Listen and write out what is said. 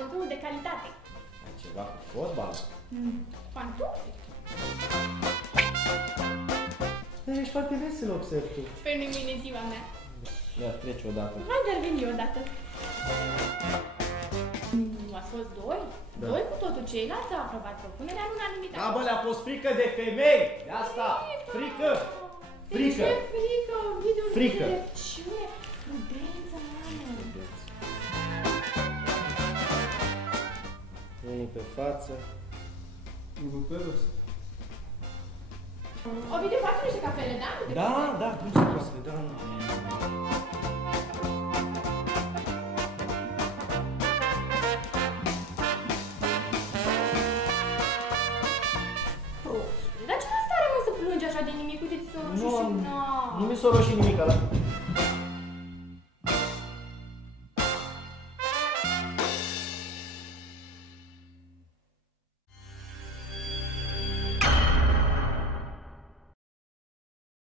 control de calitate. Ai ceva cu fotbal? Pantofi? Ești foarte vesel, observ tu. Păi nu-i mâine ziua mea. Ia, trece odată. Hai de-ar veni odată. Ați fost doi? Da. Doi cu totul, ceilalți au aprobat propunerea în unanimitate. Da, bă, le-a fost frică de femei! De asta! Frică! Frică! De ce frică? Video de Frică. înțelepciune. Prudență, mamă. Unii pe față. Unul pe râs. Ovidiu, faci niște cafele, da? Da, da, cum se poate? Da, Dar ce asta are, mă, să plângi așa de nimic? Uite-ți s-o roșu și... nu mi s-a roșit nimic ăla.